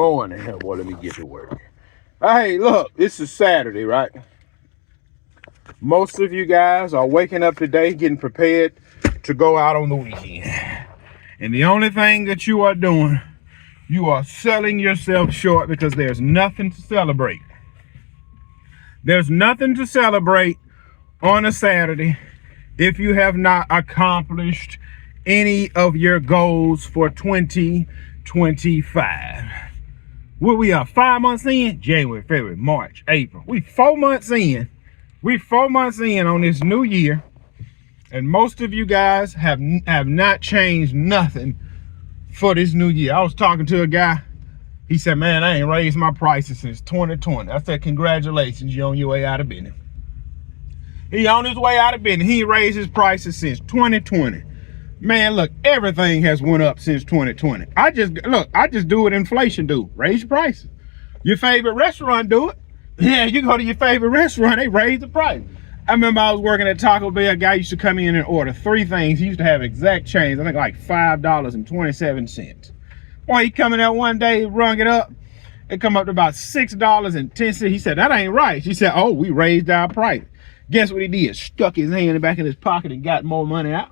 morning. Well, let me get to work. Hey, look, this is Saturday, right? Most of you guys are waking up today, getting prepared to go out on the weekend. And the only thing that you are doing, you are selling yourself short because there's nothing to celebrate. There's nothing to celebrate on a Saturday if you have not accomplished any of your goals for 2025. What we are 5 months in? January, February, March, April. We 4 months in. We 4 months in on this new year. And most of you guys have not changed nothing for this new year. I was talking to a guy. He said, man, I ain't raised my prices since 2020. I said, congratulations, you're on your way out of business. He on his way out of business. He raised his prices since 2020. Man, look, everything has went up since 2020. I just do what inflation do. Raise your prices. Your favorite restaurant do it. Yeah, you go to your favorite restaurant, they raise the price. I remember I was working at Taco Bell. A guy used to come in and order 3 things. He used to have exact change, I think like $5.27. Boy, he come in there one day, rung it up. It come up to about $6.10. He said, that ain't right. She said, oh, we raised our price. Guess what he did? Stuck his hand in the back of his pocket and got more money out.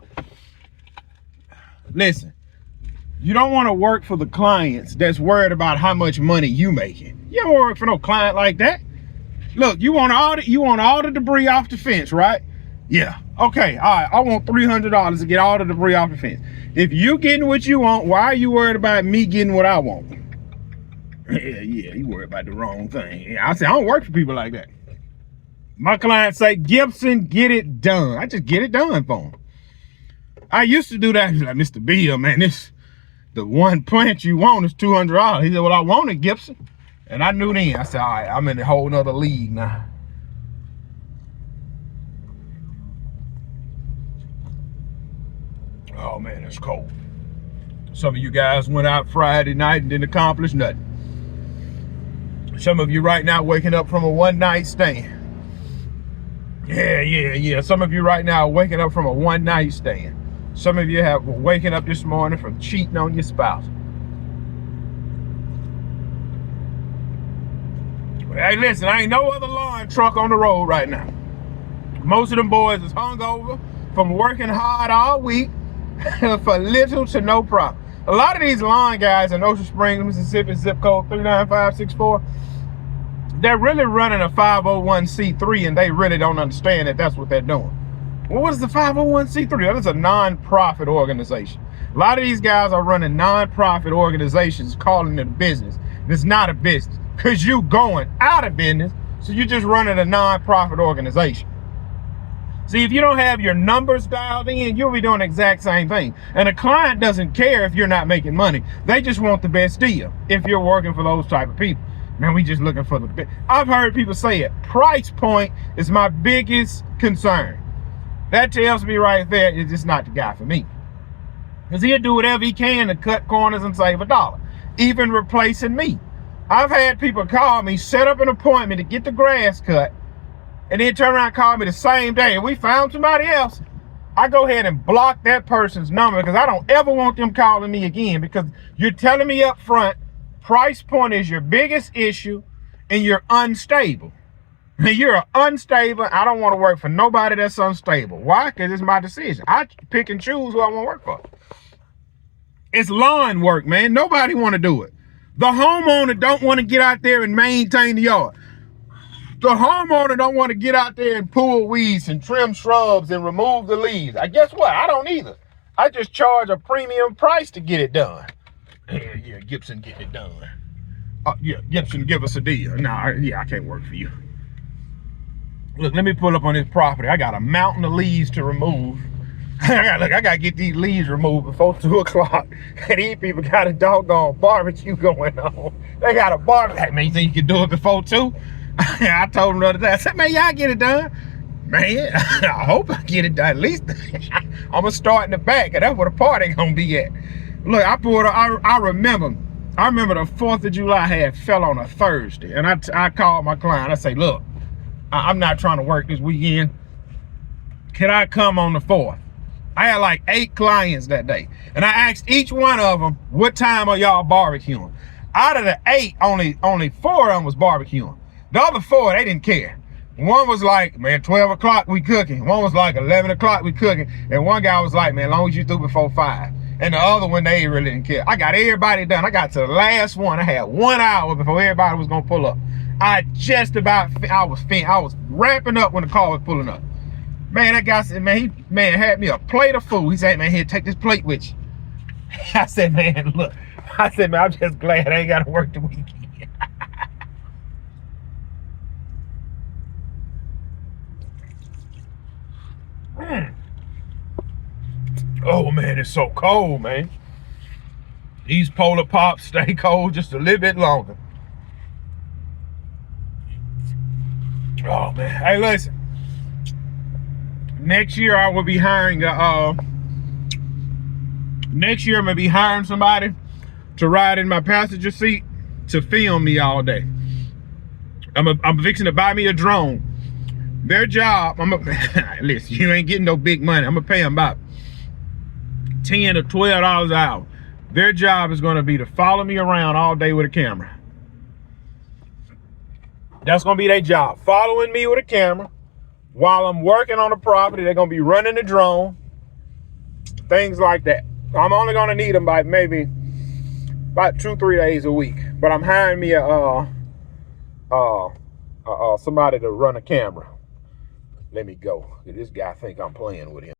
Listen, you don't want to work for the clients that's worried about how much money you making. You don't work for no client like that. Look, you want all the debris off the fence, right? Yeah. Okay, all right, I want $300 to get all the debris off the fence. If you getting what you want, why are you worried about me getting what I want? Yeah, you worried about the wrong thing. Yeah, I say, I don't work for people like that. My clients say, Gibson, get it done. I just get it done for them. I used to do that. He's like, Mr. Bill, man, the one plant you want is $200. He said, well, I want it, Gibson. And I knew then. I said, all right, I'm in a whole nother league now. Oh, man, it's cold. Some of you guys went out Friday night and didn't accomplish nothing. Some of you right now waking up from a one-night stand. Yeah. Some of you right now are waking up from a one-night stand. Some of you have waking up this morning from cheating on your spouse. Hey, listen, I ain't no other lawn truck on the road right now. Most of them boys is hungover from working hard all week for little to no profit. A lot of these lawn guys in Ocean Springs, Mississippi, zip code 39564, they're really running a 501c3 and they really don't understand that that's what they're doing. Well, what is the 501c3? That is a non-profit organization. A lot of these guys are running non-profit organizations calling it a business. It's not a business because you going out of business, so you're just running a non-profit organization. See, if you don't have your numbers dialed in, you'll be doing the exact same thing. And a client doesn't care if you're not making money. They just want the best deal if you're working for those type of people. Man, we just looking for the best. I've heard people say it. Price point is my biggest concern. That tells me right there, it's just not the guy for me. Because he'll do whatever he can to cut corners and save $1, even replacing me. I've had people call me, set up an appointment to get the grass cut, and then turn around and call me the same day, and we found somebody else. I go ahead and block that person's number because I don't ever want them calling me again, because you're telling me up front, price point is your biggest issue, and you're unstable. You're unstable. I don't want to work for nobody that's unstable. Why? Because it's my decision. I pick and choose who I want to work for. It's lawn work, man. Nobody want to do it. The homeowner don't want to get out there and maintain the yard. The homeowner don't want to get out there and pull weeds and trim shrubs and remove the leaves. I guess what? I don't either. I just charge a premium price to get it done. Yeah, Gibson, get it done. Yeah, Gibson, give us a deal. Nah, I can't work for you. Look, let me pull up on this property. I got a mountain of leaves to remove. I gotta get these leaves removed before 2 o'clock. And these people got a doggone barbecue going on. They got a barbecue. Hey, man, you think you can do it before 2? I told them the other day, I said, man, y'all get it done. Man, I hope I get it done. At least I'm gonna start in the back, and that's where the party gonna be at. Look, I remember the 4th of July had fell on a Thursday, and I called my client. I say, look, I'm not trying to work this weekend. Can I come on the 4th? I had like 8 clients that day. And I asked each one of them, what time are y'all barbecuing? Out of the 8, only 4 of them was barbecuing. The other 4, they didn't care. One was like, man, 12 o'clock we cooking. One was like 11 o'clock we cooking. And one guy was like, man, as long as you through before 5. And the other one, they really didn't care. I got everybody done. I got to the last one. I had 1 hour before everybody was gonna pull up. I was wrapping up when the car was pulling up. Man, that guy said, man, he had me a plate of food. He said, man, here, take this plate with you. I said, man, look. I said, man, I'm just glad I ain't got to work the weekend. Oh, man, it's so cold, man. These Polar Pops stay cold just a little bit longer. Oh, man. Hey, listen. Next year, I will be hiring next year, I'm going to be hiring somebody to ride in my passenger seat to film me all day. I'm fixing to buy me a drone. Their job, listen, you ain't getting no big money. I'm gonna pay them about $10 to $12 an hour. Their job is gonna be to follow me around all day with a camera. That's gonna be their job, following me with a camera. While I'm working on the property, they're gonna be running the drone, things like that. I'm only gonna need them by maybe about 2-3 days a week, but I'm hiring me somebody to run a camera. Let me go. This guy think I'm playing with him.